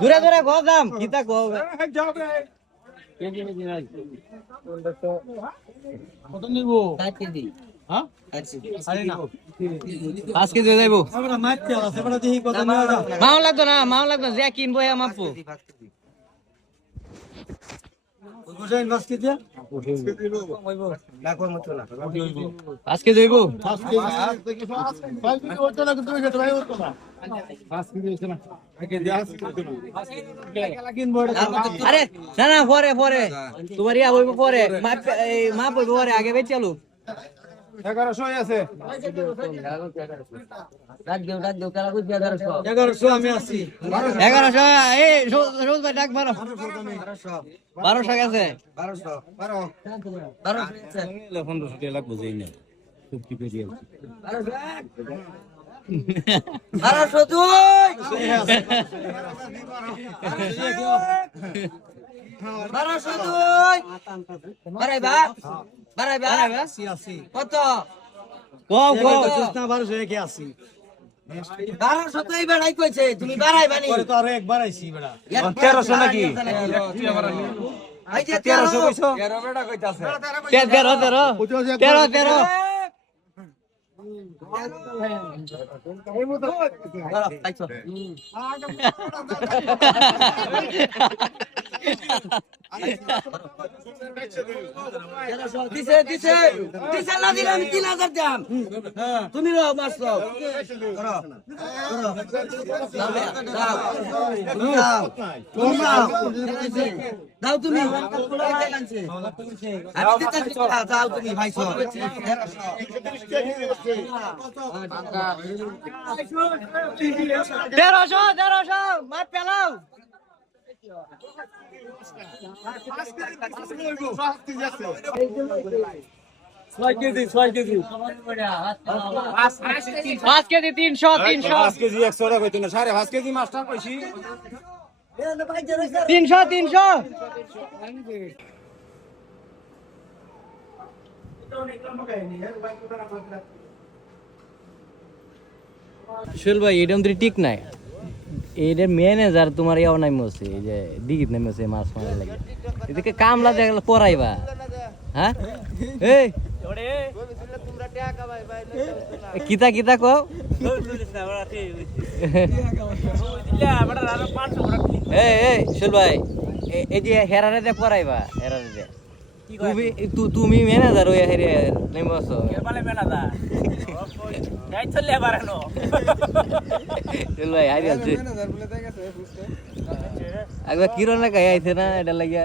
দূরে দূরে কত দাম কিতা কও কত নিব 5 কেজি হ্যাঁ আরে না 5 কেজি হয়ে যাইবো আমরা মাইতে আছে বড় দেখি কত নিব মাও লাগতো যে কিনবো এ মাপবো বুঝাই মাছ কি দিয়া 5 কেজি হইবো 5 কেজি ওটা না তুমি যেতে ভাই ওটা না 5 কেজি হইছে না আগে দিয়া আরে না না পরে পরে তোমার ইয়া হইবো পরে মাপ হইবো পরে আগে বেচ চালু 1100 আছে ডাক দেও কালা কই 1100 1100 আমি আছি 1100 এই রোজ ভাই ডাক 1200 গেছে 1200 1500 টাকা লাগবে যাই না খুব কি পেরিয়ে 1200 তুই বাড়াইবা কত কও সুস্না 1200 কে আছি 1200 তো এই বেড়াই কইছে তুমি বাড়াইবা নি পরে তো আর এক বাড়াইছি বেড়া 1300 নাকি এই যে 1300 কইছো 13 বেড়া কইতাছে 13 দিছে না দিলে আমি 3000 দাম তুমি রো মাছ দাও দাও তুমি দাও তুমি ভাই 1300 মাপ পেলাও ছয় কেজি 5 কেজি 300 5 কেজি 100 টাকা কইতো না 5.5 কেজি মাছটা কইছি 300 শুল ভাই এটা আমাদের ঠিক নাই এইটা ম্যানেজার তোমার ইয়াও নাই মছে এই যে দিগিত নাই মছে মাছ মারা লাগে এদিকে কামলা দেখলে পড়াইবা হ্যাঁ এই কিতা কও এই শুল ভাই এই যে হেরারে দে পড়াইবা হেরারে দে তুমি ম্যানেজার হইয়া হেরে নাই মছো শুল ভাই আই আছে একবার কিরণ লাগাই আইছে না এটা লাগিয়া